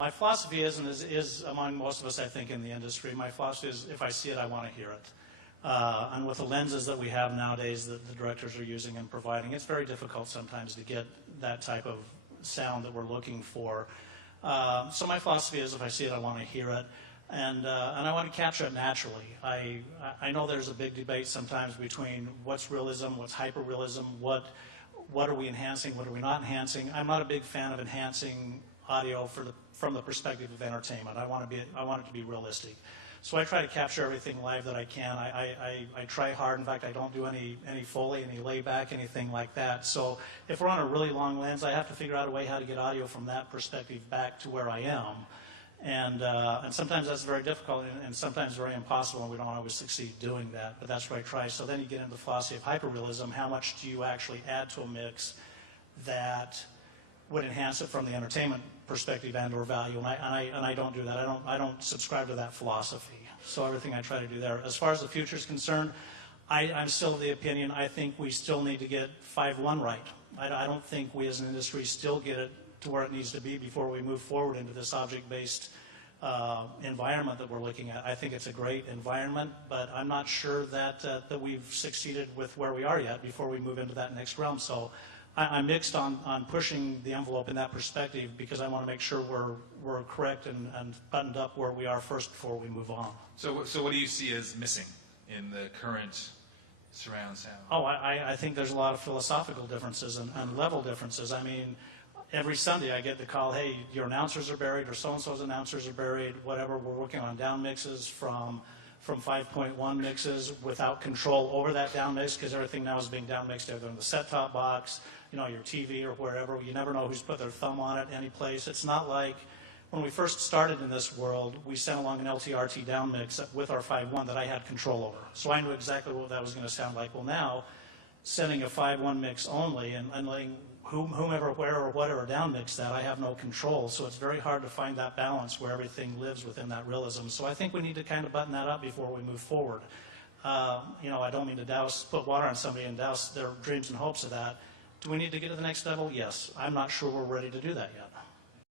My philosophy is among most of us, I think, in the industry. My philosophy is if I see it, I want to hear it. And with the lenses that we have nowadays that the directors are using and providing, it's very difficult sometimes to get that type of sound that we're looking for. So my philosophy is if I see it, I want to hear it. And I want to capture it naturally. I know there's a big debate sometimes between what's realism, what's hyperrealism, what are we enhancing, what are we not enhancing. I'm not a big fan of enhancing audio from the perspective of entertainment. I want it to be realistic. So I try to capture everything live that I can. I try hard. In fact, I don't do any Foley, any layback, anything like that. So if we're on a really long lens, I have to figure out a way how to get audio from that perspective back to where I am. And sometimes that's very difficult and sometimes very impossible, and we don't always succeed doing that, but that's what I try. So then you get into the philosophy of hyperrealism. How much do you actually add to a mix that would enhance it from the entertainment perspective and or value? And I don't do that. I don't subscribe to that philosophy. So everything I try to do there. As far as the future is concerned, I'm still of the opinion I think we still need to get 5.1 right. I don't think we as an industry still get it to where it needs to be before we move forward into this object-based environment that we're looking at. I think it's a great environment, but I'm not sure that we've succeeded with where we are yet before we move into that next realm. So I'm mixed on pushing the envelope in that perspective because I want to make sure we're correct and buttoned up where we are first before we move on. So what do you see as missing in the current surround sound? Oh, I think there's a lot of philosophical differences and level differences. I mean, every Sunday I get the call, hey, your announcers are buried or so-and-so's announcers are buried, whatever. We're working on down mixes from 5.1 mixes without control over that down mix because everything now is being down mixed either in the set-top box, your TV or wherever. You never know who's put their thumb on it any place. It's not like when we first started in this world, we sent along an LTRT down mix with our 5.1 that I had control over. So I knew exactly what that was going to sound like. Well, now, sending a 5.1 mix only and letting whomever, where, or whatever down mix that, I have no control. So it's very hard to find that balance where everything lives within that realism. So I think we need to kind of button that up before we move forward. I don't mean to put water on somebody and douse their dreams and hopes of that. Do we need to get to the next level? Yes. I'm not sure we're ready to do that yet.